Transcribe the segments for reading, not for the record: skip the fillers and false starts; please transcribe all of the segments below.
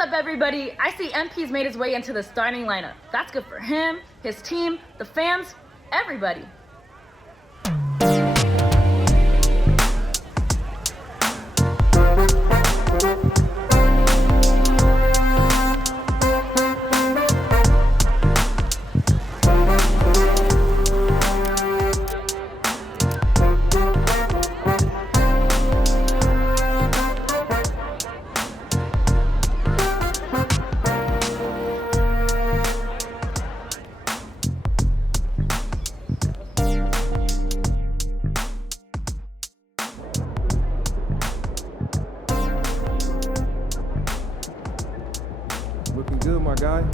up, everybody? I see MP's made his way into the starting lineup. That's good for him, his team, the fans, everybody. Looking good, my guy.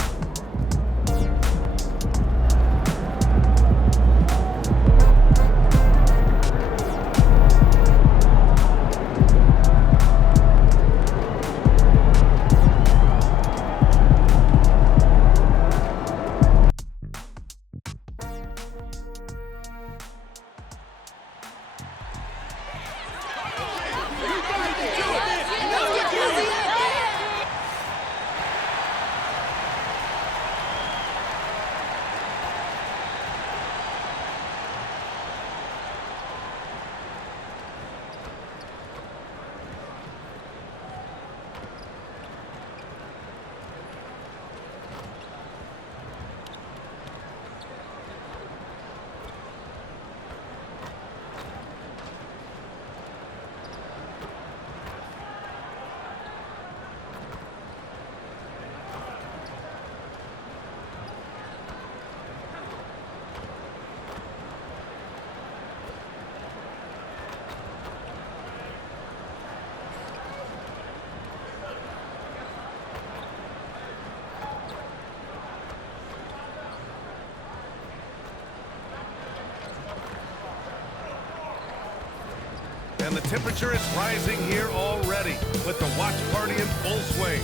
And the temperature is rising here already with the watch party in full swing.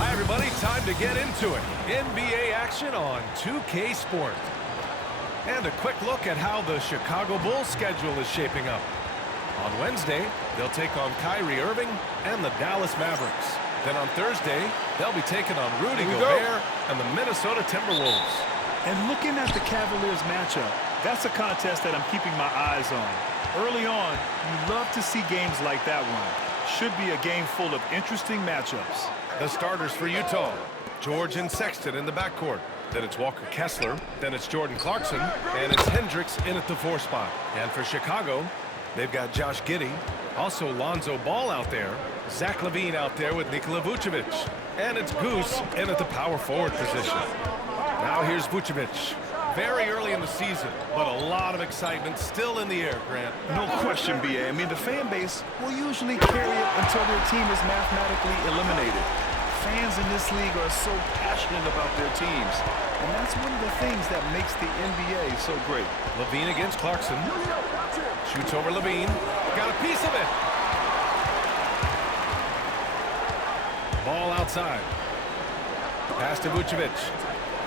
Hi, everybody. Time to get into it. NBA action on 2K Sport. And a quick look at how the Chicago Bulls schedule is shaping up. On Wednesday, they'll take on Kyrie Irving and the Dallas Mavericks. Then on Thursday, they'll be taking on Rudy Gobert and the Minnesota Timberwolves. And looking at the Cavaliers matchup, that's a contest that I'm keeping my eyes on. Early on, you love to see games like that one. Should be a game full of interesting matchups. The starters for Utah, George and Sexton in the backcourt. Then it's Walker Kessler, then it's Jordan Clarkson, and it's Hendricks in at the 4 spot. And for Chicago, they've got Josh Giddey, also Lonzo Ball out there, Zach LaVine out there with Nikola Vucevic, and it's Goose in at the power forward position. Now here's Vucevic. Very early in the season, but a lot of excitement still in the air, Grant. No question, B.A. I mean, the fan base will usually carry it until their team is mathematically eliminated. Fans in this league are so passionate about their teams, and that's one of the things that makes the NBA so great. LaVine against Clarkson. Shoots over LaVine. Got a piece of it. Ball outside. Pass to Vucevic.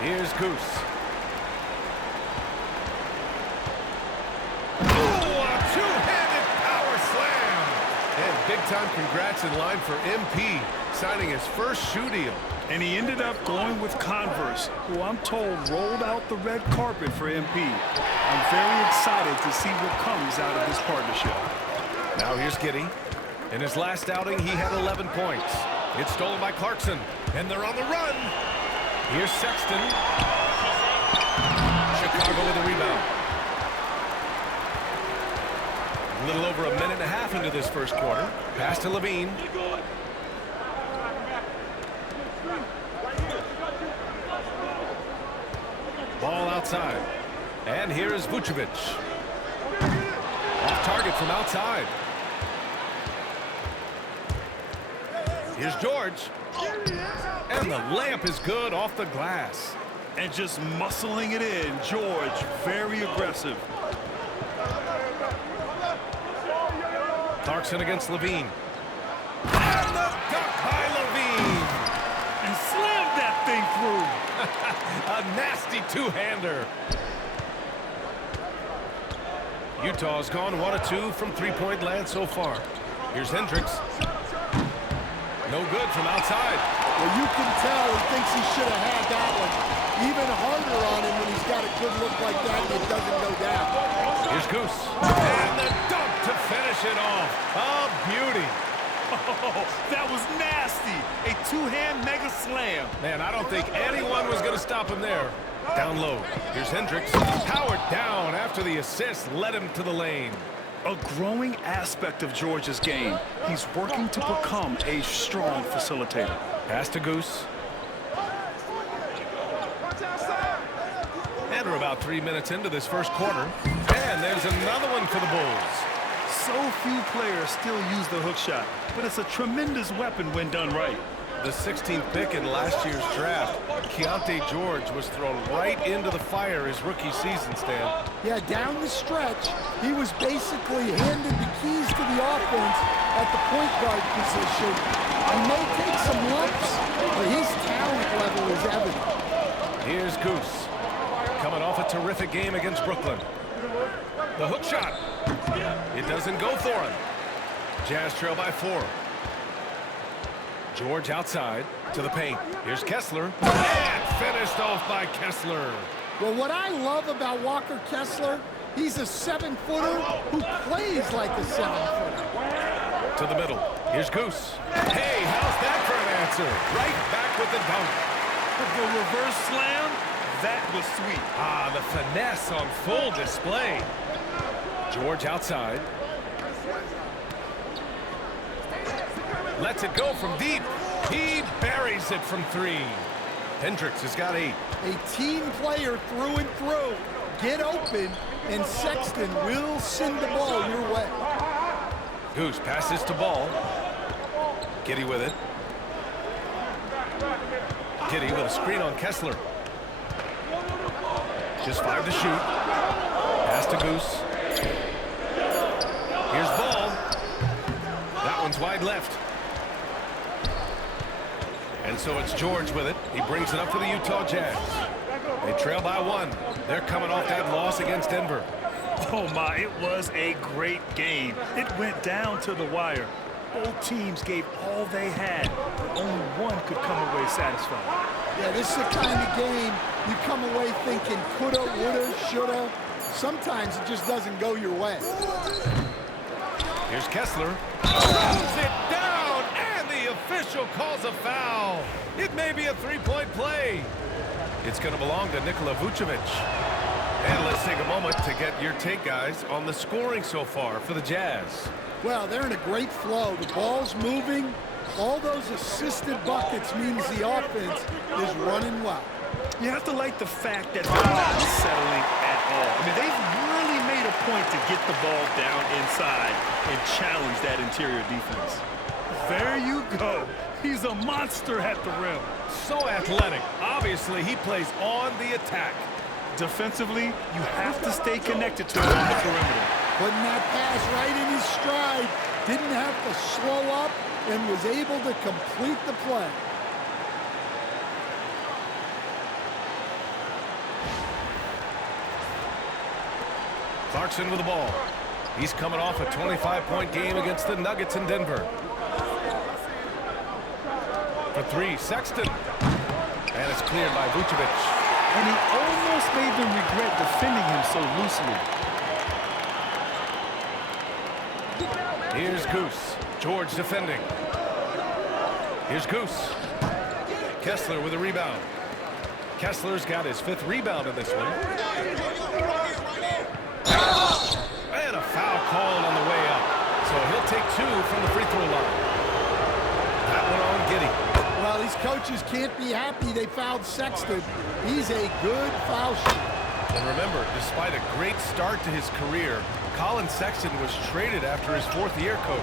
Here's Goose. Big-time congrats in line for MP, signing his first shoe deal. And he ended up going with Converse, who I'm told rolled out the red carpet for MP. I'm very excited to see what comes out of this partnership. Now here's Giddey. In his last outing, he had 11 points. It's stolen by Clarkson, and they're on the run. Here's Sexton. Chicago with a rebound. A little over a minute and a half into this first quarter. Pass to LaVine. Ball outside. And here is Vucevic. Off target from outside. Here's George. And the layup is good off the glass. And just muscling it in, George, very aggressive. Clarkson against LaVine. And the dunk by LaVine. And slammed that thing through. A nasty two-hander. Utah's gone 1 of 2 from three-point land so far. Here's Hendricks. No good from outside. Well, you can tell he thinks he should have had that one. Even harder on him when he's got a good look like that and it doesn't go down. Here's Goose. And the dunk to finish it off. A beauty. Oh, that was nasty. A two-hand mega slam. Man, I don't think anyone was going to stop him there. Down low. Here's Hendricks. Powered down after the assist led him to the lane. A growing aspect of George's game. He's working to become a strong facilitator. Pass to Goose. And we're about 3 minutes into this first quarter. And there's another one for the Bulls. So few players still use the hook shot, but it's a tremendous weapon when done right. The 16th pick in last year's draft, Keontae George was thrown right into the fire his rookie season, Stan. Yeah, down the stretch, he was basically handed the keys to the offense at the point guard position. He may take some lumps, but his talent level is evident. Here's Goose, coming off a terrific game against Brooklyn. The hook shot. It doesn't go for him. Jazz trail by 4. George outside to the paint. Here's Kessler. And finished off by Kessler. Well, what I love about Walker Kessler, he's a 7-footer who plays like a 7-footer. To the middle. Here's Goose. Hey, how's that for an answer? Right back with the dunk. The reverse slam, that was sweet. Ah, the finesse on full display. George outside. Lets it go from deep. He buries it from 3. Hendricks has got 8. A team player through and through. Get open, and Sexton will send the ball your way. Goose passes to Ball. Giddey with it. Giddey with a screen on Kessler. Just 5 to shoot. Pass to Goose. Here's Ball. That one's wide left. And so it's George with it. He brings it up for the Utah Jazz. They trail by 1. They're coming off that loss against Denver. Oh my, it was a great game. It went down to the wire. Both teams gave all they had, but only one could come away satisfied. Yeah, this is the kind of game you come away thinking coulda, woulda, shoulda. Sometimes it just doesn't go your way. Here's Kessler. Throws it down, and the official calls a foul. It may be a 3-point play. It's going to belong to Nikola Vucevic. And let's take a moment to get your take, guys, on the scoring so far for the Jazz. Well, they're in a great flow. The ball's moving. All those assisted buckets means the offense is running well. You have to like the fact that they're not settling at all. I mean, they've really made a point to get the ball down inside and challenge that interior defense. There you go. He's a monster at the rim. So athletic. Obviously, he plays on the attack. Defensively, you have to stay connected to him on the perimeter. Putting that pass right in his stride. Didn't have to slow up and was able to complete the play. Clarkson with the ball. He's coming off a 25-point game against the Nuggets in Denver. For 3, Sexton. And it's cleared by Vucevic. And he almost made them regret defending him so loosely. Here's Goose. George defending. Here's Goose. Kessler with a rebound. Kessler's got his 5th rebound in this one. And a foul called on the way up. So he'll take 2 from the free throw line. That one on Giddey. Well, these coaches can't be happy they fouled Sexton. He's a good foul shooter. And remember, despite a great start to his career, Colin Sexton was traded after his 4th year, Coach.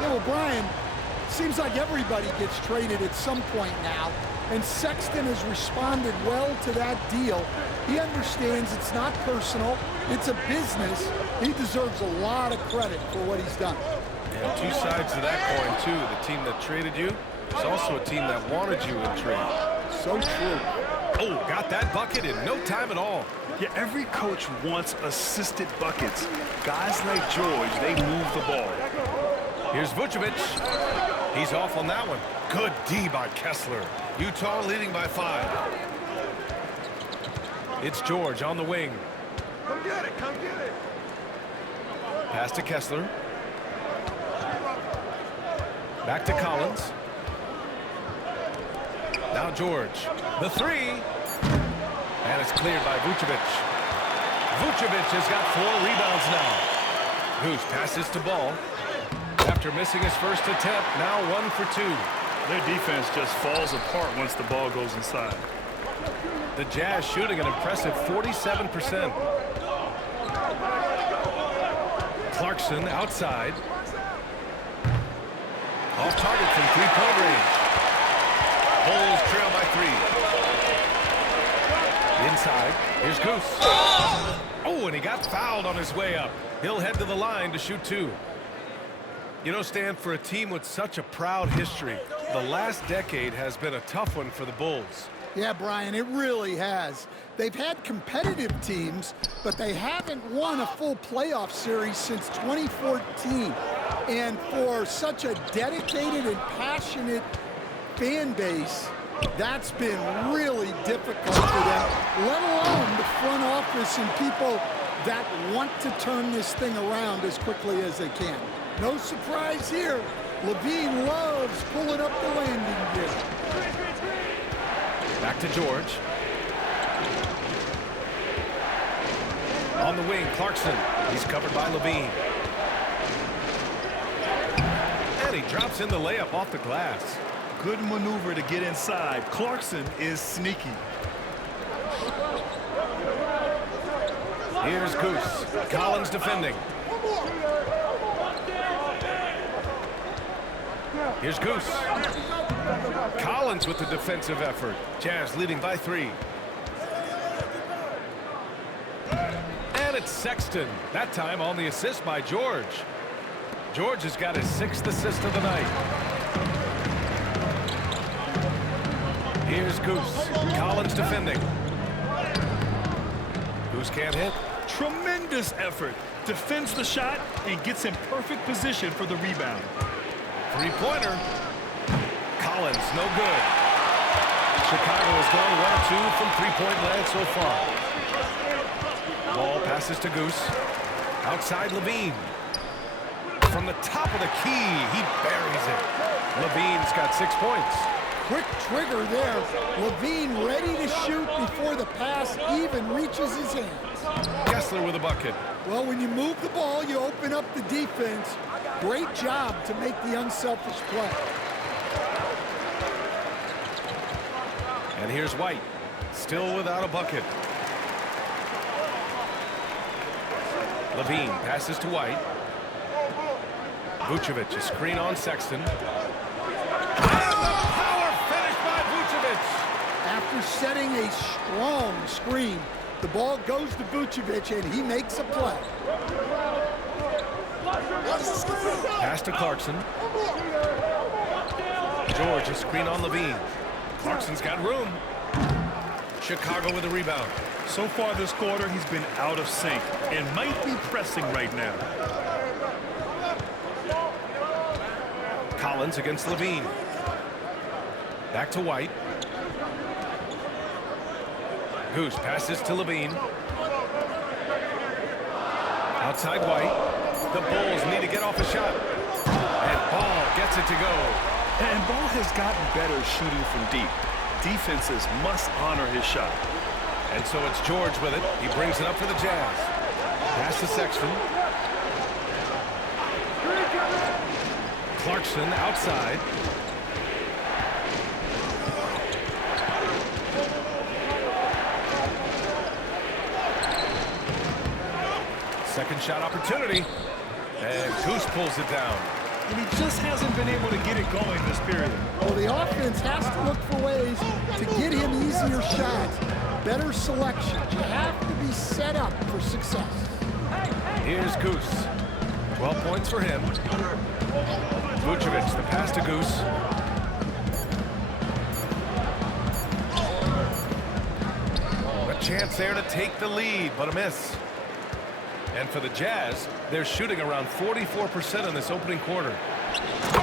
Yeah, well, Brian, seems like everybody gets traded at some point now, and Sexton has responded well to that deal. He understands it's not personal, it's a business. He deserves a lot of credit for what he's done. And 2 sides to that coin, too. The team that traded you is also a team that wanted you in trade. So true. Oh, got that bucket in no time at all. Yeah, every coach wants assisted buckets. Guys like George, they move the ball. Here's Vucevic. He's off on that one. Good D by Kessler. Utah leading by 5. It's George on the wing. Come get it, come get it. Pass to Kessler. Back to Collins. Now George. The 3. And it's cleared by Vucevic. Vucevic has got 4 rebounds now. Goose passes to Ball. After missing his first attempt, now 1 for 2. Their defense just falls apart once the ball goes inside. The Jazz shooting an impressive 47%. Clarkson outside. Off target from 3-point range. Bulls trail by 3. Inside. Here's Goose. Oh, and he got fouled on his way up. He'll head to the line to shoot 2. You know, Stan, for a team with such a proud history, the last decade has been a tough one for the Bulls. Yeah, Brian, it really has. They've had competitive teams, but they haven't won a full playoff series since 2014. And for such a dedicated and passionate fan base, that's been really difficult for them, let alone the front office and people that want to turn this thing around as quickly as they can. No surprise here. Levine loves pulling up the landing gear. Back to George. On the wing, Clarkson. He's covered by Levine. And he drops in the layup off the glass. Good maneuver to get inside. Clarkson is sneaky. Here's Goose. Collins defending. Here's Goose. Collins with the defensive effort. Jazz leading by 3. And it's Sexton. That time on the assist by George. George has got his 6th assist of the night. Here's Goose. Collins defending. Goose can't hit. Tremendous effort. Defends the shot and gets in perfect position for the rebound. 3-pointer. Collins, no good. Chicago has gone 1-2 from 3-point land so far. Ball passes to Goose. Outside Levine. From the top of the key, he buries it. Levine's got 6 points. Quick trigger there. Levine ready to shoot before the pass even reaches his hands. Kessler with a bucket. Well, when you move the ball, you open up the defense. Great job to make the unselfish play. And here's White, still without a bucket. Levine passes to White. Vucevic, a screen on Sexton. And the power finish by Vucevic. After setting a strong screen, the ball goes to Vucevic, and he makes a play. Pass to Clarkson. George, a screen on Levine. Clarkson's got room. Chicago with a rebound. So far this quarter, he's been out of sync and might be pressing right now. Collins against Levine. Back to White. Goose passes to Levine. Outside White. The Bulls need to get off a shot. And Ball gets it to go. And Ball has gotten better shooting from deep. Defenses must honor his shot. And so it's George with it. He brings it up for the Jazz. Pass to Sexton. Clarkson outside. Second shot opportunity. And Goose pulls it down. And he just hasn't been able to get it going this period. Well, the offense has to look for ways to get him easier shots, better selection. You have to be set up for success. Here's Goose. 12 points for him. Vucevic, the pass to Goose. A chance there to take the lead, but a miss. And for the Jazz, they're shooting around 44% in this opening quarter.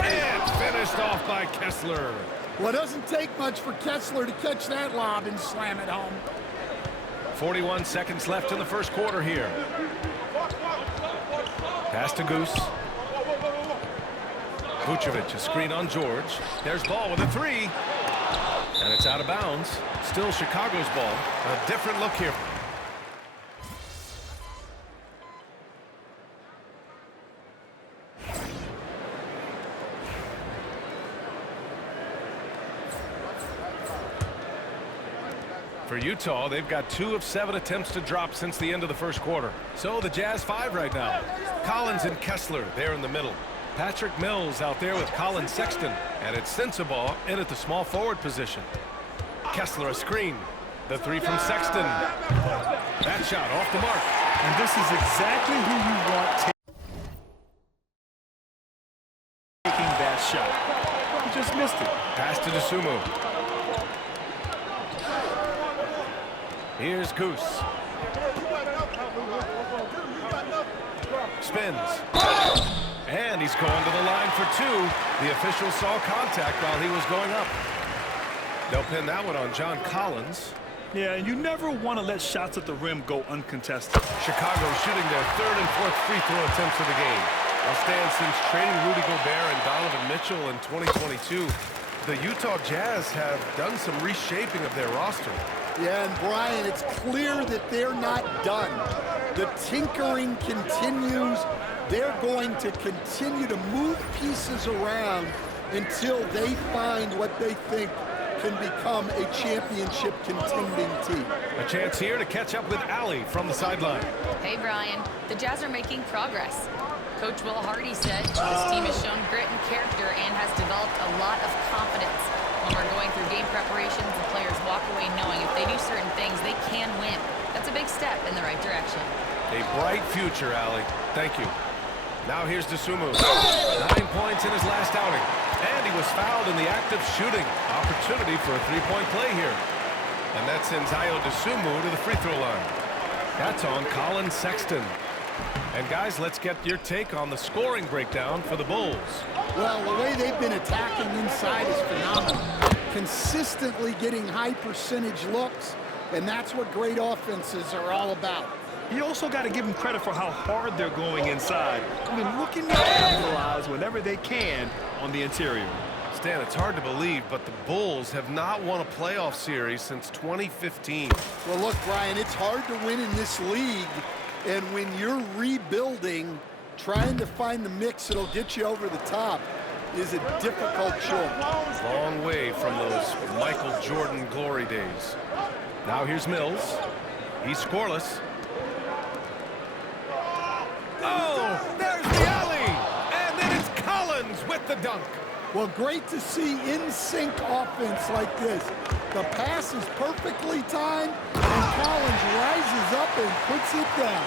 And finished off by Kessler. Well, it doesn't take much for Kessler to catch that lob and slam it home. 41 seconds left in the first quarter here. Pass to Goose. Vucevic, a screen on George. There's Ball with a three. And it's out of bounds. Still Chicago's ball. A different look here. For Utah, they've got 2 of 7 attempts to drop since the end of the first quarter. So the Jazz 5 right now. Collins and Kessler there in the middle. Patrick Mills out there with Colin Sexton. And it's Sensabaugh in at the small forward position. Kessler a screen. The three from Sexton. That shot off the mark. And this is exactly who you want taking that shot. He just missed it. Pass to Dosunmu. Here's Goose. Spins. And he's going to the line for 2. The official saw contact while he was going up. They'll pin that one on John Collins. Yeah, and you never want to let shots at the rim go uncontested. Chicago shooting their 3rd and 4th free throw attempts of the game. Now stands since trading Rudy Gobert and Donovan Mitchell in 2022. The Utah Jazz have done some reshaping of their roster. Yeah, and Brian, it's clear that they're not done. The tinkering continues. They're going to continue to move pieces around until they find what they think can become a championship contending team. A chance here to catch up with Allie from the sideline. Hey, Brian. The Jazz are making progress. Coach Will Hardy said this team has shown grit and character and has developed a lot of confidence. When we're going through game preparations, the players walk away knowing if they do certain things, they can win. That's a big step in the right direction. A bright future, Allie. Thank you. Now here's Dosunmu. 9 points in his last outing. And he was fouled in the act of shooting. Opportunity for a three-point play here. And that sends Ayo Dosunmu to the free throw line. That's on Colin Sexton. And guys, let's get your take on the scoring breakdown for the Bulls. Well, the way they've been attacking inside is phenomenal. Consistently getting high percentage looks, and that's what great offenses are all about. You also got to give them credit for how hard they're going inside. I mean, looking to capitalize whenever they can on the interior. Stan, it's hard to believe, but the Bulls have not won a playoff series since 2015. Well, look, Brian, it's hard to win in this league, and when you're rebuilding, trying to find the mix that'll get you over the top is a difficult choice. Long way from those Michael Jordan glory days. Now here's Mills. He's scoreless. Oh, there's the alley! And then it's Collins with the dunk. Well, great to see in-sync offense like this. The pass is perfectly timed, and Collins rises up and puts it down.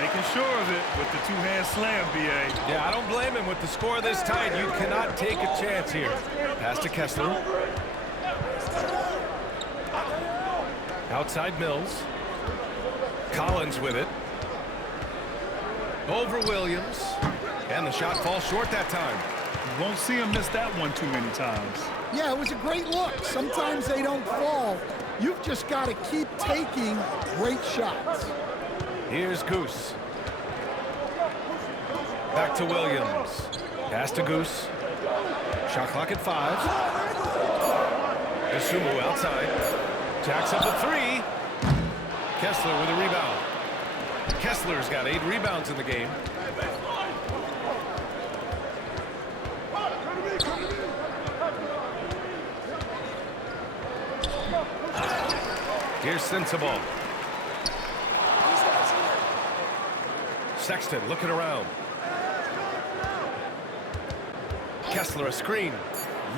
Making sure of it with the two-hand slam, B.A. Yeah, I don't blame him. With the score this tight, you cannot take a chance here. Pass to Kessler. Outside Mills. Collins with it. Over Williams. And the shot falls short that time. You won't see him miss that one too many times. Yeah, it was a great look. Sometimes they don't fall. You've just got to keep taking great shots. Here's Goose. Back to Williams. Pass to Goose. Shot clock at 5. Dosunmu outside. Jacks up a 3. Kessler with a rebound. Kessler's got 8 rebounds in the game. Here's Sensabaugh. Sexton looking around. Kessler a screen.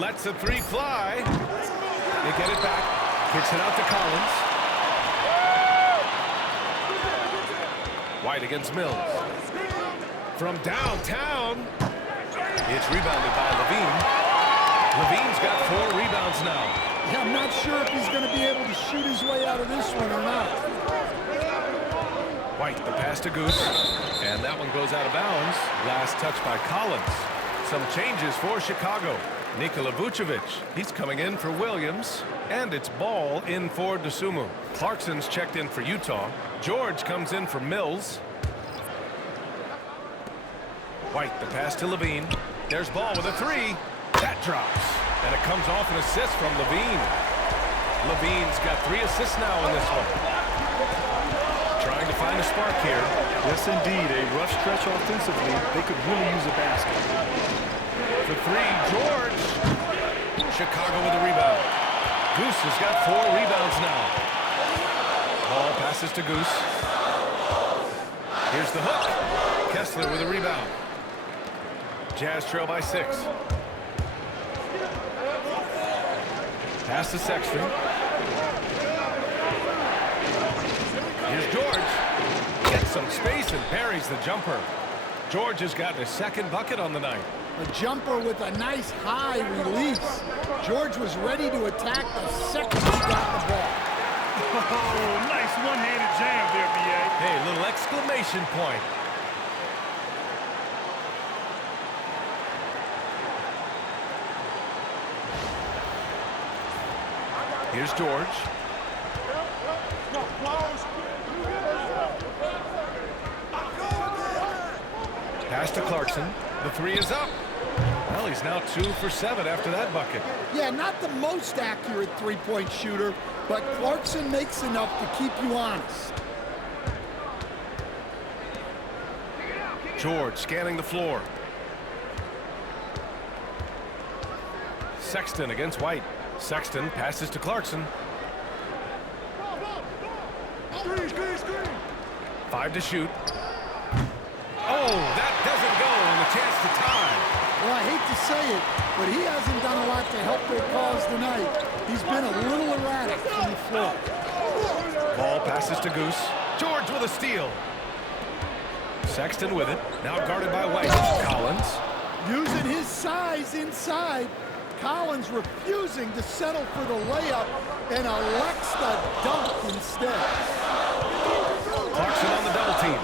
Lets a 3 fly. They get it back. Kicks it out to Collins. White against Mills. From downtown. It's rebounded by Levine. Levine's got 4 rebounds now. Yeah, I'm not sure if he's going to be able to shoot his way out of this one or not. White, the pass to Goose. And that one goes out of bounds. Last touch by Collins. Some changes for Chicago. Nikola Vucevic, he's coming in for Williams. And it's Ball in for Dosunmu. Clarkson's checked in for Utah. George comes in for Mills. White, the pass to Levine. There's Ball with a three. That drops. And it comes off an assist from Levine. Levine's got 3 assists now in this one. Trying to find a spark here. Yes, indeed. A rough stretch offensively. They could really use a basket. For 3, George. Chicago with a rebound. Goose has got 4 rebounds now. Ball passes to Goose. Here's the hook. Kessler with a rebound. Jazz trail by 6. Pass to Sexton. Here's George. Gets some space and parries the jumper. George has gotten his 2nd bucket on the night. A jumper with a nice high release. George was ready to attack the second he got the ball. Oh, nice one-handed jam there, B.A. Hey, little exclamation point. Here's George. Pass to Clarkson. The 3 is up. Well, he's now 2 for 7 after that bucket. Yeah, not the most accurate three-point shooter, but Clarkson makes enough to keep you honest. George scanning the floor. Sexton against White. Sexton passes to Clarkson. 5 to shoot. Oh, that doesn't go, and the chance to tie. Well, I hate to say it, but he hasn't done a lot to help their cause tonight. He's been a little erratic from the floor. Ball passes to Goose. George with a steal. Sexton with it. Now guarded by White. Collins. Using his size inside. Collins refusing to settle for the layup and elects the dunk instead. Clarkson on the double team.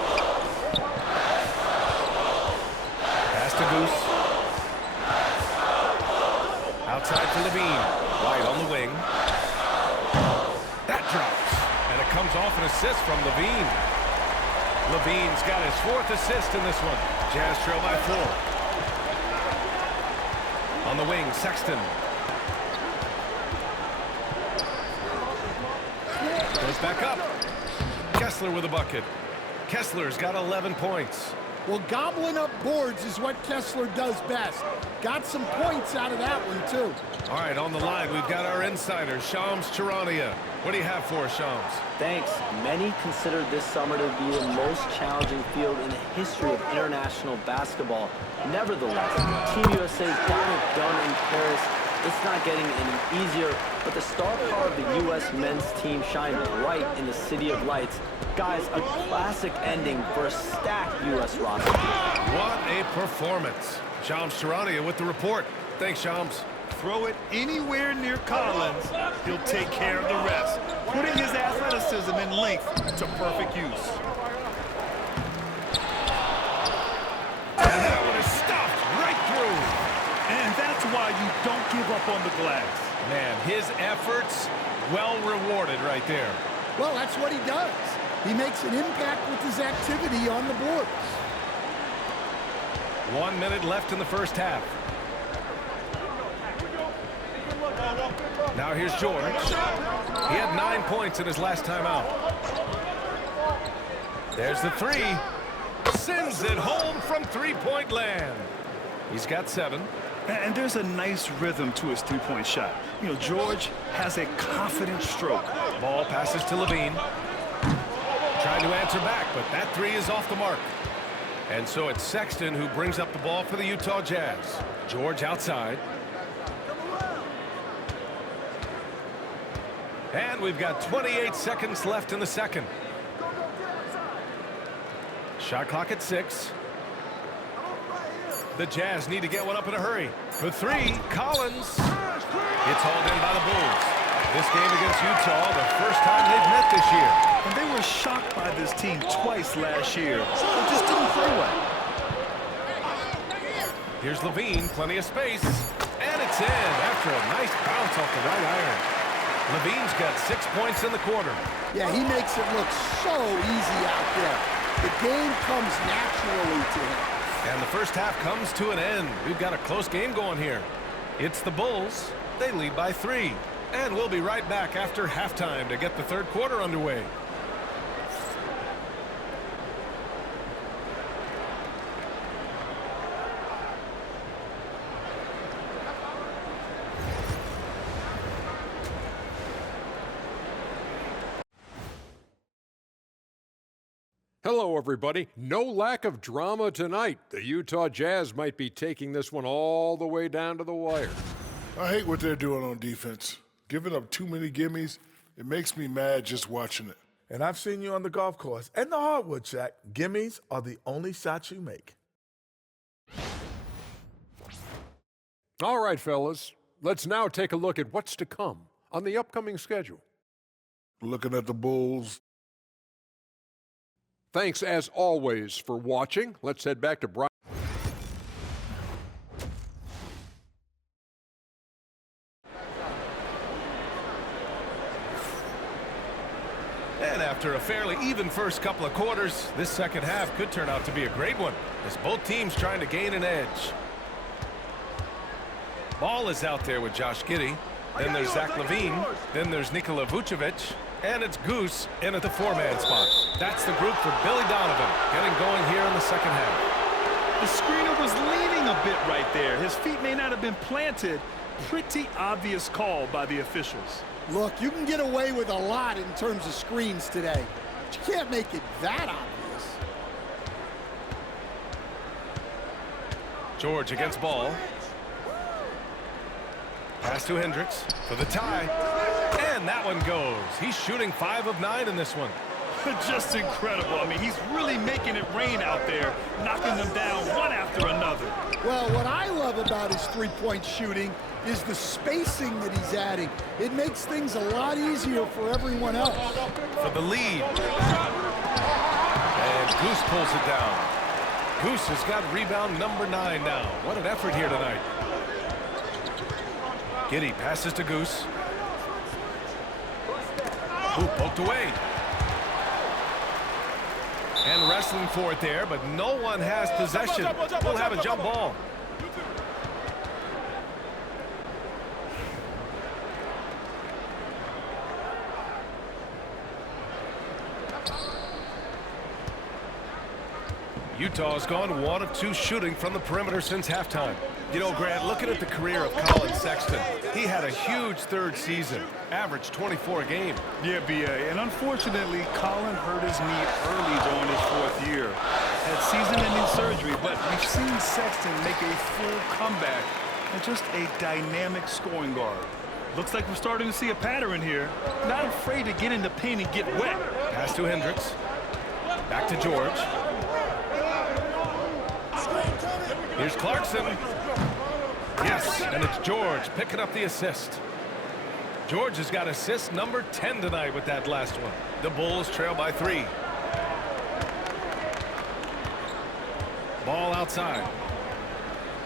Pass to Goose. Outside to Levine. White on the wing. That drops. And it comes off an assist from Levine. Levine's got his 4th assist in this one. Jazz trail by 4. On the wing, Sexton. Goes back up. Kessler with a bucket. Kessler's got 11 points. Well, gobbling up boards is what Kessler does best. Got some points out of that one, too. All right, on the line, we've got our insider, Shams Charania. What do you have for us, Shams? Thanks. Many consider this summer to be the most challenging field in the history of international basketball. Nevertheless, Team USA got it done in Paris. It's not getting any easier, but the star power of the U.S. men's team shined bright in the City of Lights. Guys, a classic ending for a stacked U.S. roster. What a performance. Shams Charania with the report. Thanks, Shams. Throw it anywhere near Collins, he'll take care of the rest, putting his athleticism and length to perfect use. And that one is stuffed right through. And that's why you don't give up on the glass. Man, his efforts well rewarded right there. Well, that's what he does. He makes an impact with his activity on the boards. 1 minute left in the first half. Now here's George. He had 9 points in his last time out. There's the 3. Sends it home from three-point land. He's got 7. And there's a nice rhythm to his three-point shot. You know, George has a confident stroke. Ball passes to Levine. Trying to answer back, but that 3 is off the mark. And so it's Sexton who brings up the ball for the Utah Jazz. George outside. And we've got 28 seconds left in the second. Shot clock at 6. The Jazz need to get one up in a hurry. For 3, Collins. It's hauled in by the Bulls. This game against Utah, the first time they've met this year. And they were shocked by this team twice last year. They just didn't play well. Here's Levine, plenty of space. And it's in after a nice bounce off the right iron. Levine's got 6 points in the quarter. Yeah, he makes it look so easy out there. The game comes naturally to him. And the first half comes to an end. We've got a close game going here. It's the Bulls. They lead by 3. And we'll be right back after halftime to get the third quarter underway. Hello, everybody. No lack of drama tonight. The Utah Jazz might be taking this one all the way down to the wire. I hate what they're doing on defense. Giving up too many gimmies, it makes me mad just watching it. And I've seen you on the golf course and the hardwood, Shaq. Gimmies are the only shots you make. All right, fellas. Let's now take a look at what's to come on the upcoming schedule. Looking at the Bulls. Thanks, as always, for watching. Let's head back to Brian. And after a fairly even first couple of quarters, this second half could turn out to be a great one, as both teams trying to gain an edge. Ball is out there with Josh Giddey. Then there's Zach LaVine. Then there's Nikola Vucevic. And it's Goose in at the 4-man spot. That's the group for Billy Donovan, getting going here in the second half. The screener was leaning a bit right there. His feet may not have been planted. Pretty obvious call by the officials. Look, you can get away with a lot in terms of screens today, but you can't make it that obvious. George against Ball. Pass to Hendricks for the tie. And that one goes. He's shooting 5 of 9 in this one. Just incredible. I mean, he's really making it rain out there, knocking them down one after another. Well, what I love about his three-point shooting is the spacing that he's adding. It makes things a lot easier for everyone else. For the lead. And Goose pulls it down. Goose has got rebound number 9 now. What an effort here tonight. Giddey passes to Goose. Who poked away. And wrestling for it there, but no one has possession. We'll have a jump ball. Utah's gone 1 of 2 shooting from the perimeter since halftime. You know, Grant, looking at the career of Colin Sexton, he had a huge third season, averaged 24 a game. Yeah, B.A., and unfortunately, Colin hurt his knee early during his 4th year. Had season-ending surgery, but we've seen Sexton make a full comeback and just a dynamic scoring guard. Looks like we're starting to see a pattern here. Not afraid to get in the paint and get wet. Pass to Hendricks. Back to George. Here's Clarkson. Yes, and it's George picking up the assist. George has got assist number 10 tonight with that last one. The Bulls trail by 3. Ball outside.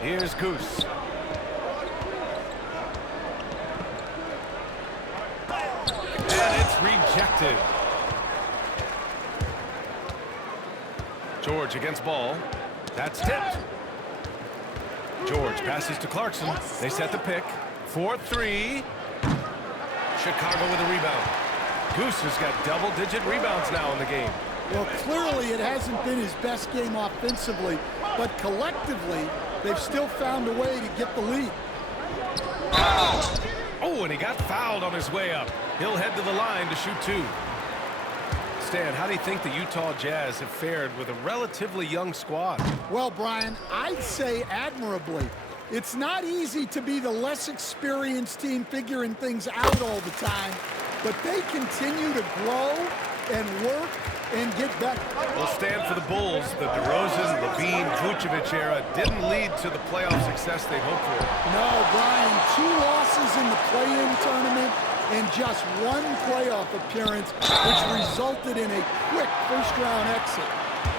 Here's Goose. And it's rejected. George against Ball. That's tipped. George passes to Clarkson. They set the pick. 4-3. Chicago with a rebound. Goose has got double-digit rebounds now in the game. Well, clearly it hasn't been his best game offensively, but collectively, they've still found a way to get the lead. Oh, and he got fouled on his way up. He'll head to the line to shoot 2. Stan, how do you think the Utah Jazz have fared with a relatively young squad? Well, Brian, I'd say admirably. It's not easy to be the less experienced team figuring things out all the time, but they continue to grow and work and get better. Well, Stan, for the Bulls, the DeRozan, Levine, Vucevic era didn't lead to the playoff success they hoped for. No, Brian, 2 losses in the play-in tournament and just 1 playoff appearance, which resulted in a quick first-round exit.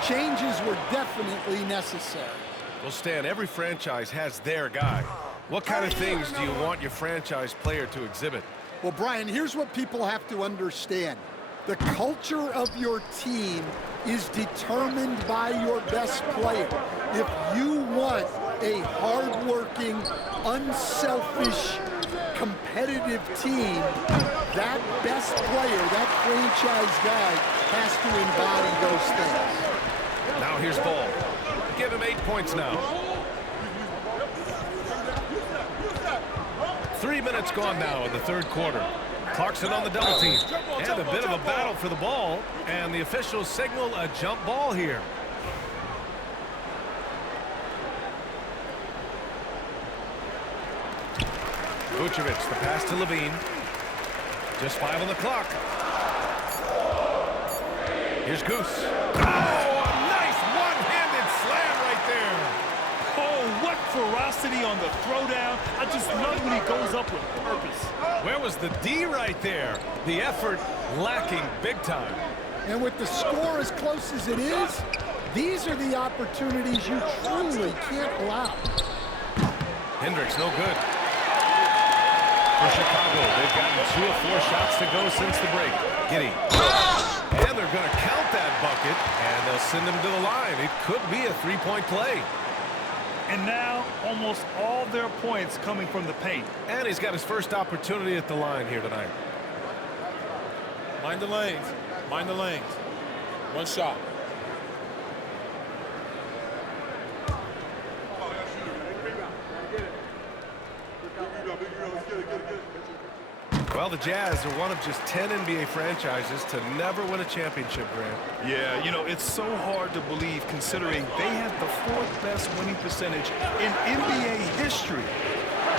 Changes were definitely necessary. Well, Stan, every franchise has their guy. What kind of things do you want your franchise player to exhibit? Well, Brian, here's what people have to understand. The culture of your team is determined by your best player. If you want a hardworking, unselfish, competitive team, that best player, that franchise guy, has to embody those things. Now here's Ball. Give him 8 points now. 3 minutes gone now in the third quarter. Clarkson on the double team. And a bit of a battle for the ball. And the officials signal a jump ball here. Vucevic, the pass to Levine. Just 5 on the clock. Here's Goose. Ferocity on the throwdown. I just love when he goes up with purpose. Where was the D right there? The effort lacking big time. And with the score as close as it is, these are the opportunities you truly can't allow. Hendricks, no good. For Chicago, they've gotten 2 of 4 shots to go since the break. Giddey. And they're going to count that bucket, and they'll send him to the line. It could be a 3-point play. And now, almost all their points coming from the paint. And he's got his first opportunity at the line here tonight. Mind the lanes. Mind the lanes. One shot. Well, the Jazz are one of just 10 NBA franchises to never win a championship, Grant. Yeah, you know, it's so hard to believe considering they have the 4th best winning percentage in NBA history.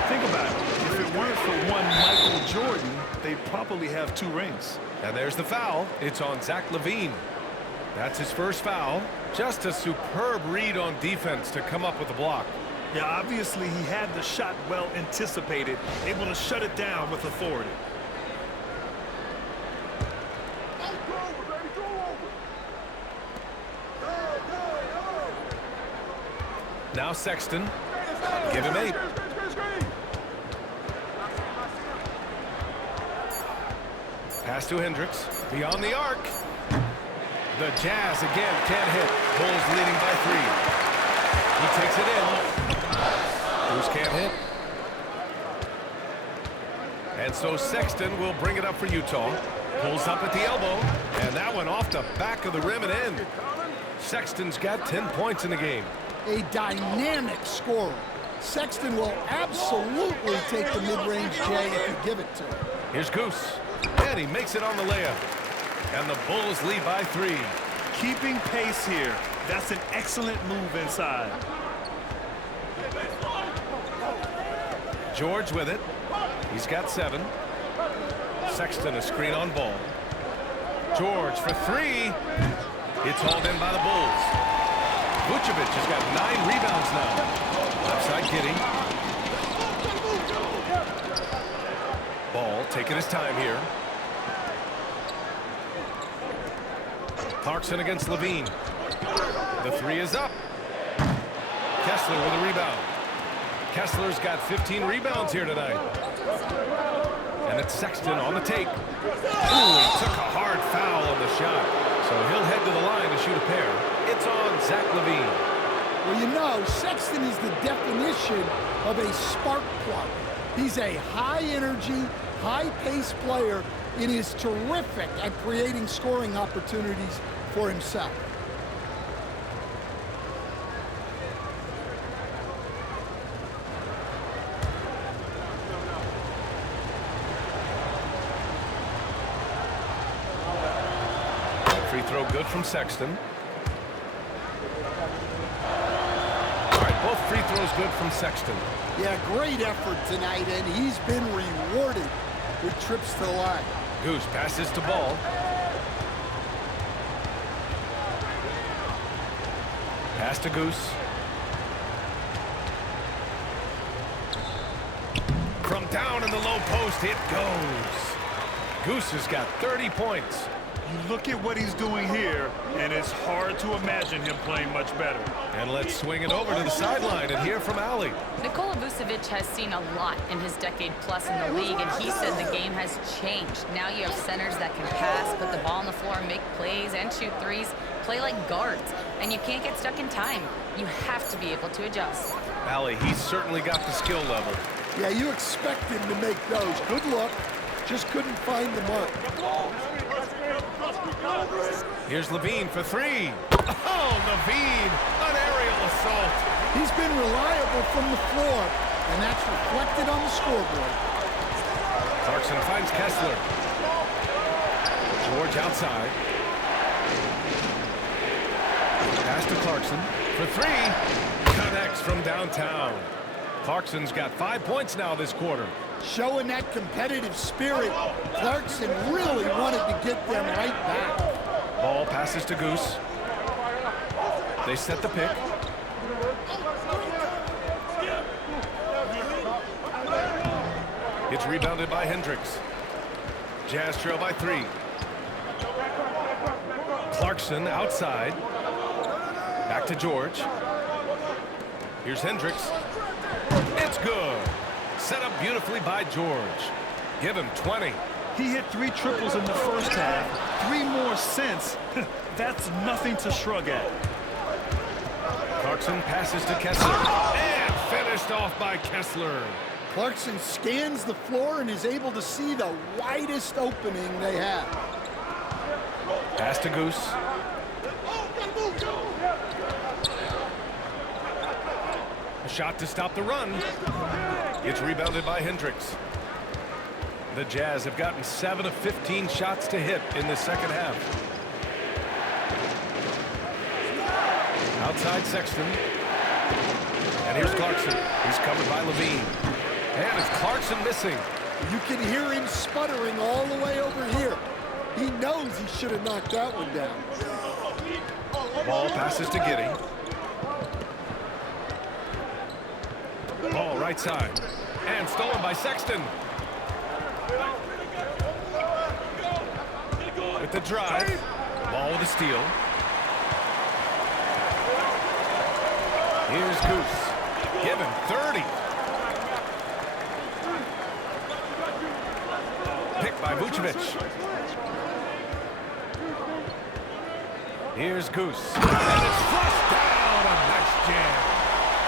Think about it. If it weren't for one Michael Jordan, they'd probably have 2 rings. And there's the foul. It's on Zach LaVine. That's his first foul. Just a superb read on defense to come up with the block. Yeah, obviously he had the shot well anticipated, able to shut it down with authority. Now Sexton. Give him 8. Pass to Hendricks. Beyond the arc. The Jazz again can't hit. Bulls leading by 3. He takes it in. Bruce can't hit. And so Sexton will bring it up for Utah. Pulls up at the elbow. And that one off the back of the rim and in. Sexton's got 10 points in the game. A dynamic scorer. Sexton will absolutely take the mid-range J if you give it to him. Here's Goose. And he makes it on the layup. And the Bulls lead by 3. Keeping pace here. That's an excellent move inside. George with it. He's got 7. Sexton a screen on Ball. George for 3. It's hauled in by the Bulls. Vucevic has got 9 rebounds now. Left side Giddey. Ball taking his time here. Clarkson against Levine. The 3 is up. Kessler with a rebound. Kessler's got 15 rebounds here tonight. And it's Sexton on the take. Ooh, he took a hard foul on the shot. So he'll head to the line to shoot a pair. It's on Zach LaVine. Well, you know, Sexton is the definition of a spark plug. He's a high-energy, high-pace player. It is terrific at creating scoring opportunities for himself. Free throw good from Sexton. All right, both free throws good from Sexton. Yeah, great effort tonight, and he's been rewarded with trips to the line. Goose passes to Ball. Pass to Goose. From down in the low post, it goes. Goose has got 30 points. Look at what he's doing here, and it's hard to imagine him playing much better. And let's swing it over to the sideline and hear from Ali. Nikola Vucevic has seen a lot in his decade-plus in the league, and he said the game has changed. Now you have centers that can pass, put the ball on the floor, make plays, and shoot threes, play like guards, and you can't get stuck in time. You have to be able to adjust. Ali, he's certainly got the skill level. Yeah, you expect him to make those. Good luck. Just couldn't find the mark. Here's Levine for three. Oh, Levine, an aerial assault. He's been reliable from the floor, and that's reflected on the scoreboard. Clarkson finds Kessler. George outside. Pass to Clarkson for three. Connects from downtown. Clarkson's got 5 points now this quarter. Showing that competitive spirit, Clarkson really wanted to get them right back. Ball passes to Goose. They set the pick. It's rebounded by Hendricks. Jazz trail by 3. Clarkson outside. Back to George. Here's Hendricks. It's good. Set up beautifully by George. Give him 20. He hit 3 triples in the first half, 3 more since. That's nothing to shrug at. Clarkson passes to Kessler. And finished off by Kessler. Clarkson scans the floor and is able to see the widest opening they have. Pass to Goose. A shot to stop the run. It's rebounded by Hendricks. The Jazz have gotten 7 of 15 shots to hit in the second half. Outside Sexton. And here's Clarkson. He's covered by Levine. And it's Clarkson missing. You can hear him sputtering all the way over here. He knows he should have knocked that one down. Ball passes to Giddey. Ball right side. And stolen by Sexton. With the drive. Ball with a steal. Here's Goose. Give him 30. Picked by Vucevic. Here's Goose. And it's flushed down. A nice jam.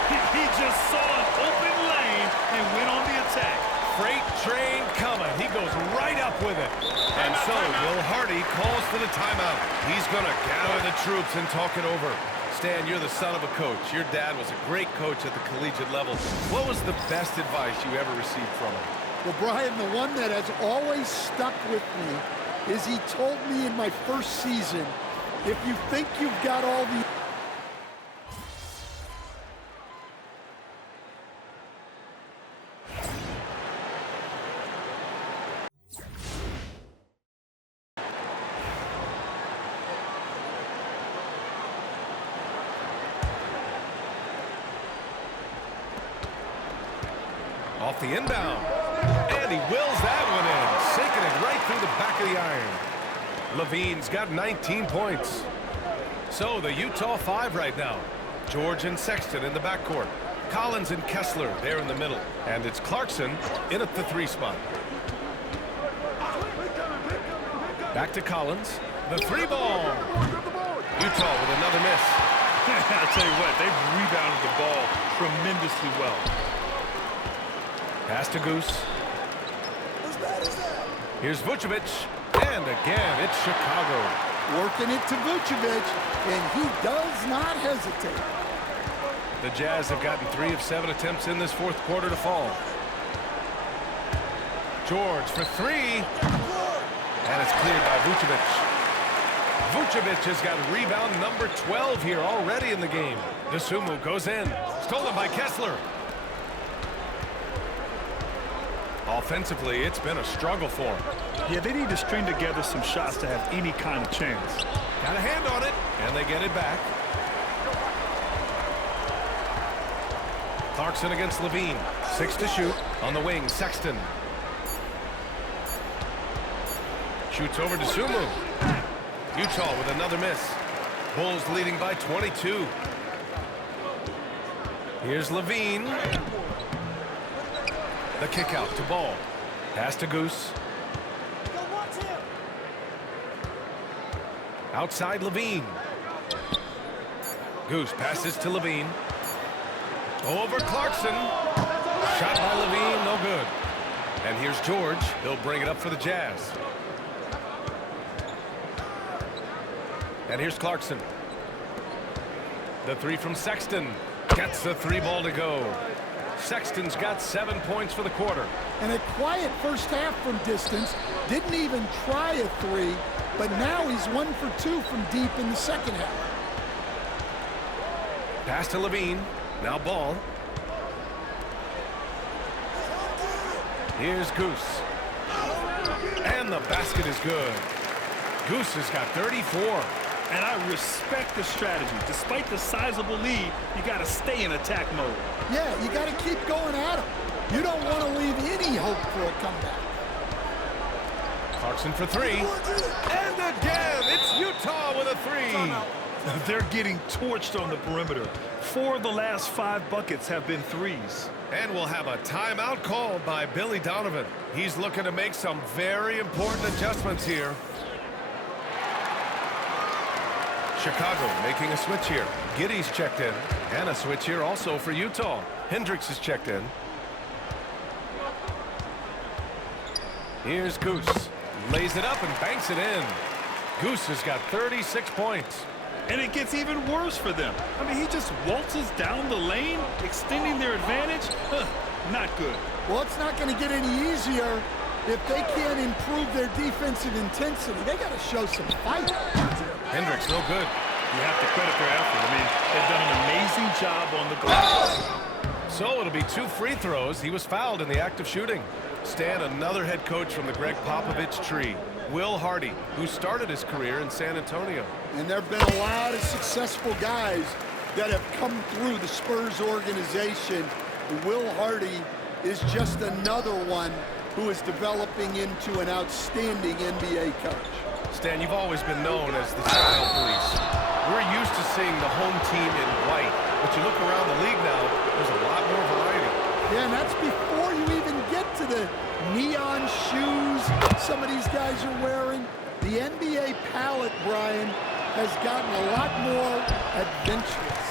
He just saw an open lane and went on the attack. Freight train coming. He goes right up with it. And so Will Hardy calls for the timeout. He's going to gather the troops and talk it over. Stan, you're the son of a coach. Your dad was a great coach at the collegiate level. What was the best advice you ever received from him? Well, Brian, the one that has always stuck with me is he told me in my first season, if you think you've got all the... Off the inbound. And he wills that one in. Sinking it right through the back of the iron. Levine's got 19 points. So the Utah 5 right now. George and Sexton in the backcourt. Collins and Kessler there in the middle. And it's Clarkson in at the 3 spot. Back to Collins. The 3 ball. Utah with another miss. I'll tell you what, they've rebounded the ball tremendously well. Pass to Goose. Here's Vucevic. And again, it's Chicago. Working it to Vucevic, and he does not hesitate. The Jazz have gotten 3 of 7 attempts in this fourth quarter to fall. George for 3. And it's cleared by Vucevic. Vucevic has got rebound number 12 here already in the game. Dosunmu goes in. Stolen by Kessler. Offensively, it's been a struggle for him. Yeah, they need to string together some shots to have any kind of chance. Got a hand on it, and they get it back. Clarkson against Levine. 6 to shoot. On the wing, Sexton. Shoots over to Sumu. Utah with another miss. Bulls leading by 22. Here's Levine. The kick out to Ball. Pass to Goose. Outside Levine. Goose passes to Levine. Over Clarkson. Shot by Levine, no good. And here's George. He'll bring it up for the Jazz. And here's Clarkson. The three from Sexton. Gets the three ball to go. Sexton's got 7 points for the quarter. And a quiet first half from distance. Didn't even try a three, but now he's 1 for 2 from deep in the second half. Pass to Levine. Now Ball. Here's Goose. And the basket is good. Goose has got 34. And I respect the strategy. Despite the sizable lead, you got to stay in attack mode. Yeah, you got to keep going at him. You don't want to leave any hope for a comeback. Clarkson for three. And again, it's Utah with a three. They're getting torched on the perimeter. 4 of the last 5 buckets have been threes. And we'll have a timeout called by Billy Donovan. He's looking to make some very important adjustments here. Chicago making a switch here. Giddey's checked in. And a switch here also for Utah. Hendricks is checked in. Here's Goose. Lays it up and banks it in. Goose has got 36 points. And it gets even worse for them. I mean, he just waltzes down the lane, extending their advantage. Not good. Well, it's not going to get any easier if they can't improve their defensive intensity. They got to show some fight. Hendricks, no good. You have to credit their effort. I mean, they've done an amazing job on the glass. So it'll be 2 free throws. He was fouled in the act of shooting. Stan, another head coach from the Greg Popovich tree. Will Hardy, who started his career in San Antonio. And there have been a lot of successful guys that have come through the Spurs organization. Will Hardy is just another one who is developing into an outstanding NBA coach. Stan, you've always been known as the style police. We're used to seeing the home team in white, but you look around the league now, there's a lot more variety. Yeah, and that's before you even get to the neon shoes some of these guys are wearing. The NBA palette, Brian, has gotten a lot more adventurous.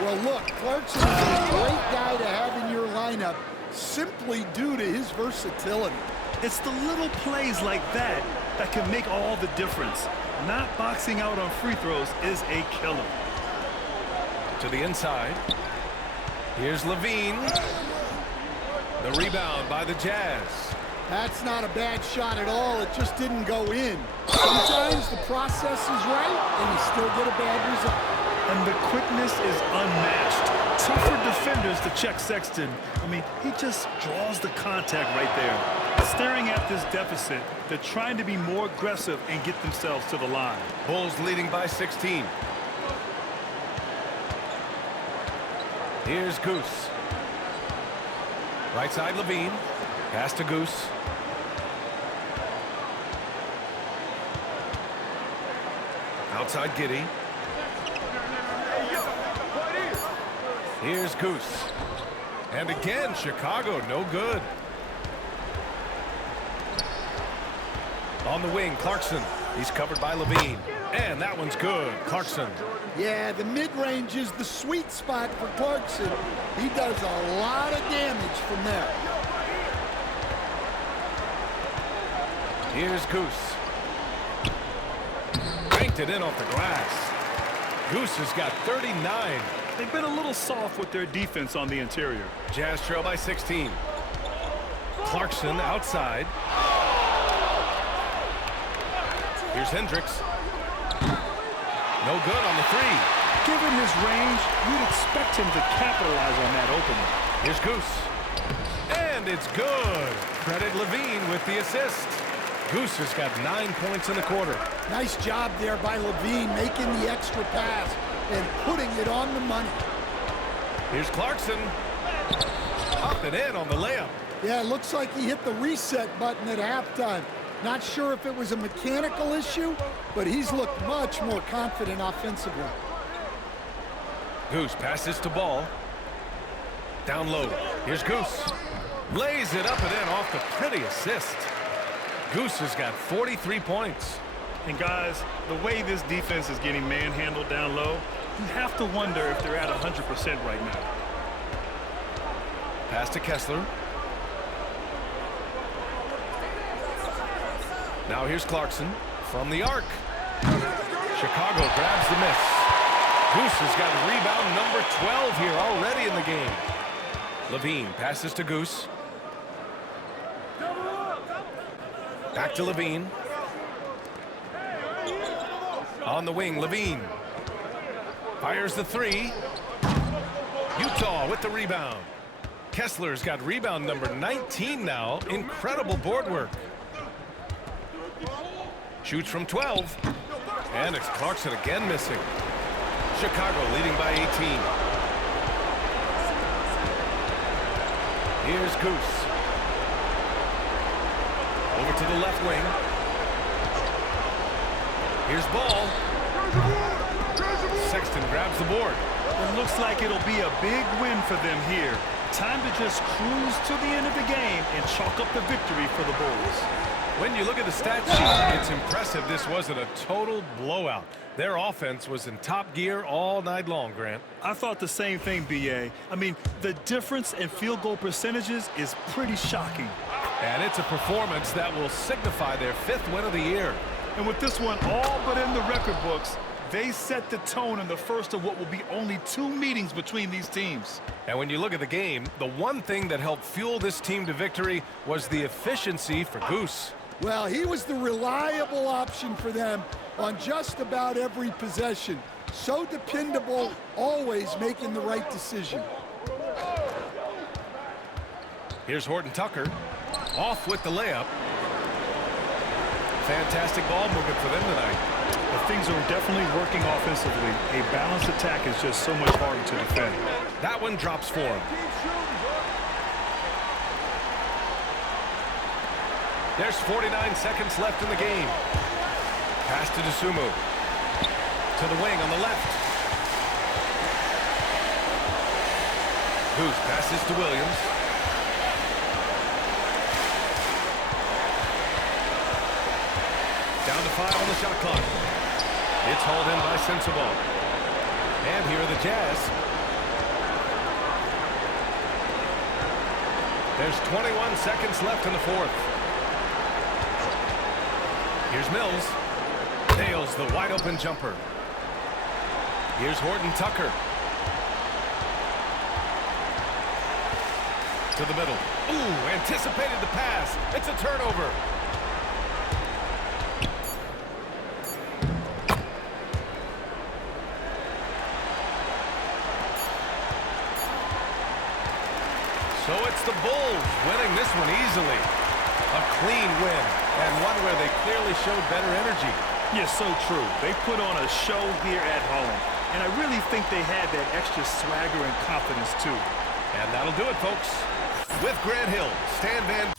Well, look, Clarkson is a great guy to have in your lineup simply due to his versatility. It's the little plays like that that can make all the difference. Not boxing out on free throws is a killer. To the inside. Here's Levine. The rebound by the Jazz. That's not a bad shot at all. It just didn't go in. Sometimes the process is right, and you still get a bad result. And the quickness is unmatched. Tougher defenders to check Sexton. I mean, he just draws the contact right there. Staring at this deficit, they're trying to be more aggressive and get themselves to the line. Bulls leading by 16. Here's Goose. Right side Levine. Pass to Goose. Outside Giddey. Here's Goose. And again, Chicago, no good. On the wing, Clarkson. He's covered by Levine. And that one's good. Clarkson. Yeah, the mid-range is the sweet spot for Clarkson. He does a lot of damage from there. Here's Goose. Banked it in off the glass. Goose has got 39. They've been a little soft with their defense on the interior. Jazz trail by 16. Clarkson outside. Here's Hendricks. No good on the three. Given his range, you'd expect him to capitalize on that opening. Here's Goose. And it's good. Credit Levine with the assist. Goose has got 9 points in the quarter. Nice job there by Levine making the extra pass and putting it on the money. Here's Clarkson. Up and in on the layup. Yeah, it looks like he hit the reset button at halftime. Not sure if it was a mechanical issue, but he's looked much more confident offensively. Goose passes to Ball. Down low. Here's Goose. Lays it up and in off the pretty assist. Goose has got 43 points. And guys, the way this defense is getting manhandled down low, you have to wonder if they're at 100% right now. Pass to Kessler. Now here's Clarkson from the arc. Chicago grabs the miss. Goose has got rebound number 12 here already in the game. Levine passes to Goose. Back to Levine. On the wing, Levine. Fires the three. Utah with the rebound. Kessler's got rebound number 19 now. Incredible board work. Shoots from 12. And it's Clarkson again missing. Chicago leading by 18. Here's Goose. Over to the left wing. Here's Ball. Sexton grabs the board. It looks like it'll be a big win for them here. Time to just cruise to the end of the game and chalk up the victory for the Bulls. When you look at the stat sheet, it's impressive this wasn't a total blowout. Their offense was in top gear all night long, Grant. I thought the same thing, B.A. I mean, the difference in field goal percentages is pretty shocking. And it's a performance that will signify their 5th win of the year. And with this one all but in the record books, they set the tone in the first of what will be only 2 meetings between these teams. And when you look at the game, the one thing that helped fuel this team to victory was the efficiency for Goose. Well, he was the reliable option for them on just about every possession. So dependable, always making the right decision. Here's Horton Tucker. Off with the layup. Fantastic ball movement for them tonight. But things are definitely working offensively. A balanced attack is just so much harder to defend. That one drops for him. There's 49 seconds left in the game. Pass to DeSumo. To the wing on the left. Goose passes to Williams. Down to 5 on the shot clock. It's hauled in by Sensabaugh. And here are the Jazz. There's 21 seconds left in the 4th. Here's Mills. Nails the wide open jumper. Here's Horton Tucker. To the middle. Ooh, anticipated the pass. It's a turnover. So it's the Bulls winning this one easily. A clean win, and one where they clearly showed better energy. Yes, so true. They put on a show here at home, and I really think they had that extra swagger and confidence, too. And that'll do it, folks. With Grant Hill, Stan Van...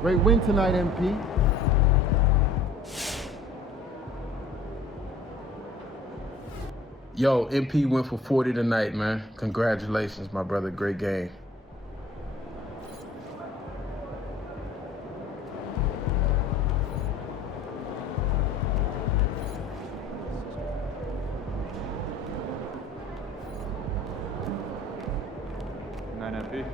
Great win tonight, MP. Yo, MP went for 40 tonight, man. Congratulations, my brother. Great game. MP.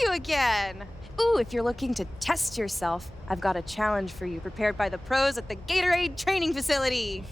you again. Ooh, if you're looking to test yourself, I've got a challenge for you prepared by the pros at the Gatorade training facility.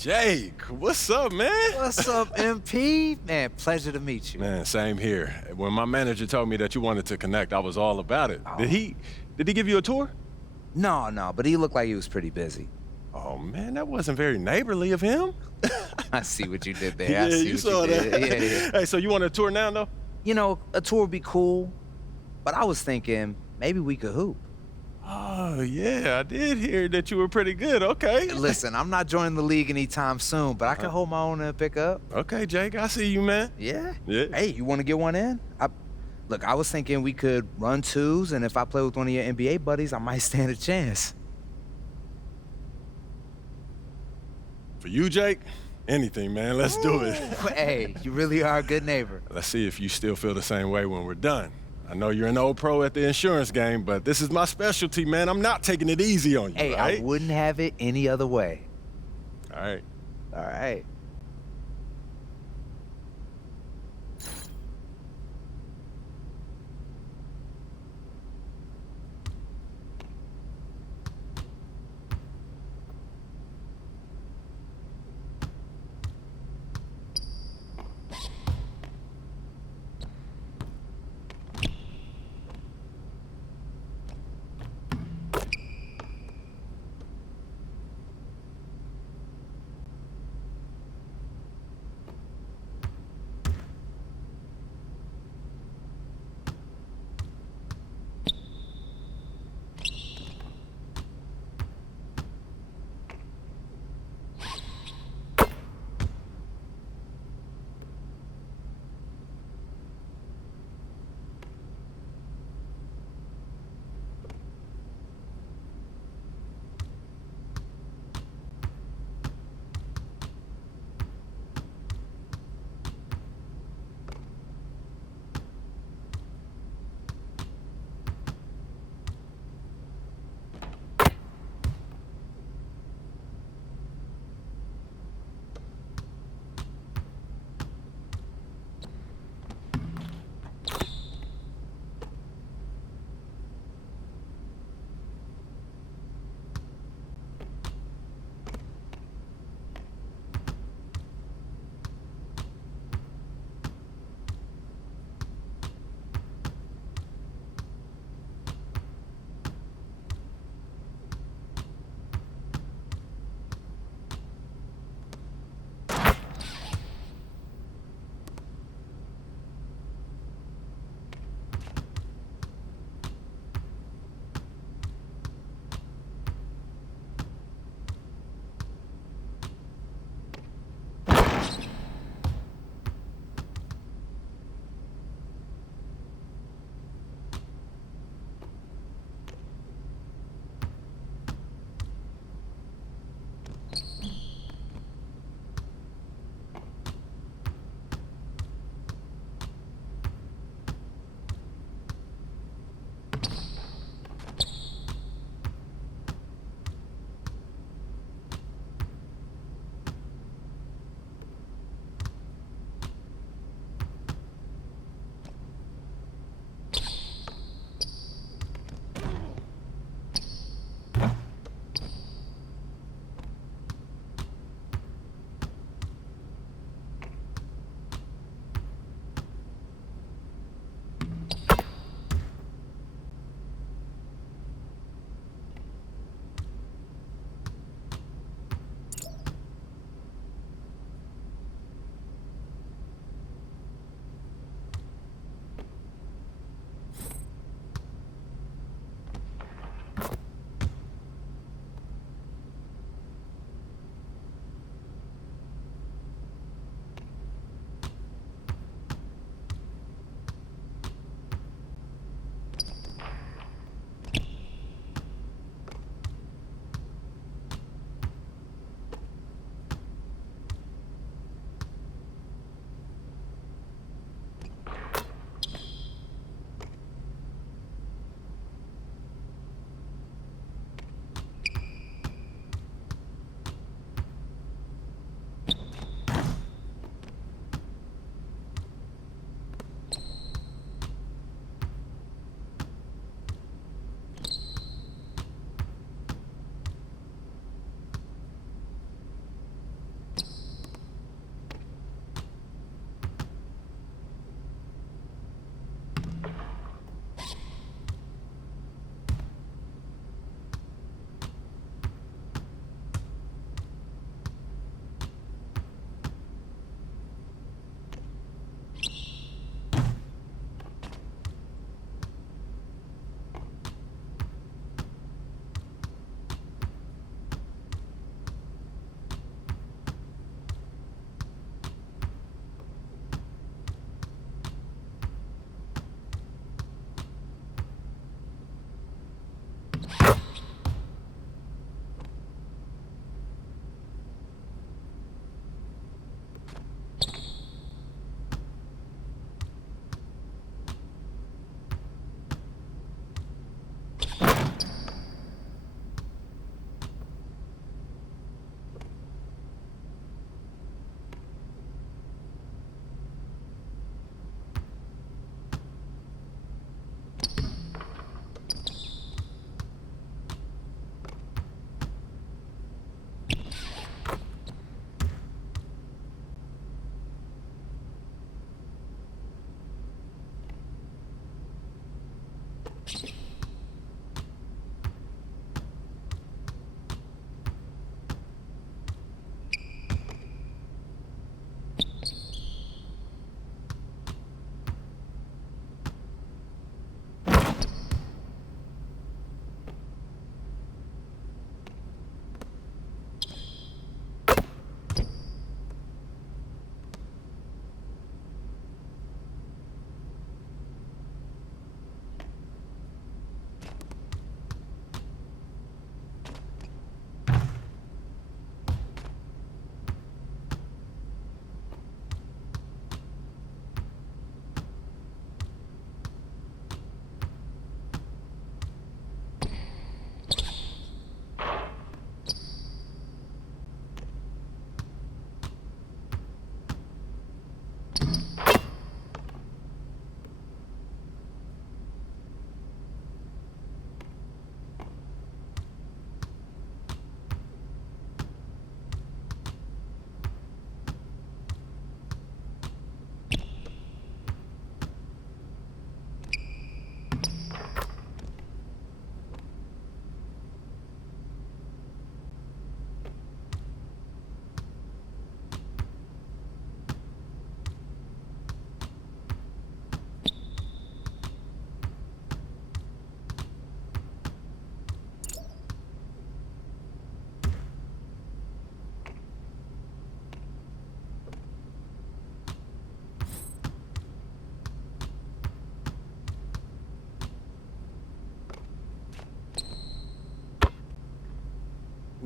Jake, what's up, man? What's up, MP? Man, pleasure to meet you. Man, same here. When my manager told me that you wanted to connect, I was all about it. Oh. Did he give you a tour? No, but he looked like he was pretty busy. Oh, man, that wasn't very neighborly of him. I see what you did there. Yeah, I see you what saw you did. that. Yeah. Hey, so you want a tour now, though? You know, a tour would be cool, but I was thinking maybe we could hoop. Oh, yeah, I did hear that you were pretty good. Okay. Listen, I'm not joining the league anytime soon, but I can hold my own and pick up. Okay, Jake, I see you, man. Yeah? Yeah. Hey, you want to get one in? Look, I was thinking we could run twos, and if I play with one of your NBA buddies, I might stand a chance. For you, Jake, anything, man. Let's do it. Hey, you really are a good neighbor. Let's see if you still feel the same way when we're done. I know you're an old pro at the insurance game, but this is my specialty, man. I'm not taking it easy on you, Hey, right? I wouldn't have it any other way. All right. All right.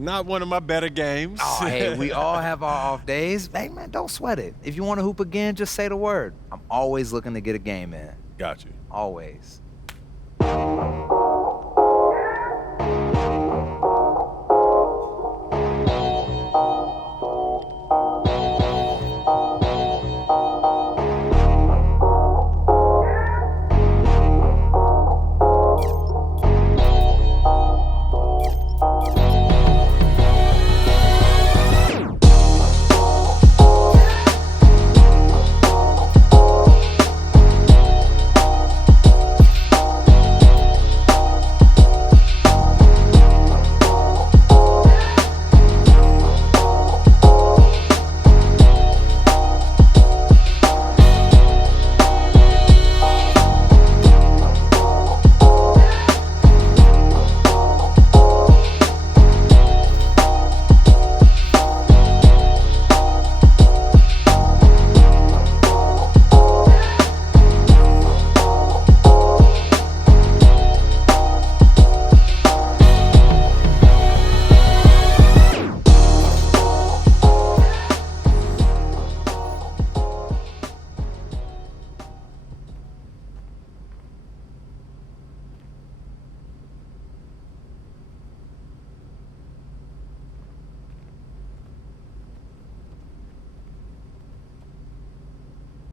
Not one of my better games. Oh, hey, we all have our off days. Hey, man, don't sweat it. If you want to hoop again, just say the word. I'm always looking to get a game in. Got you. Always.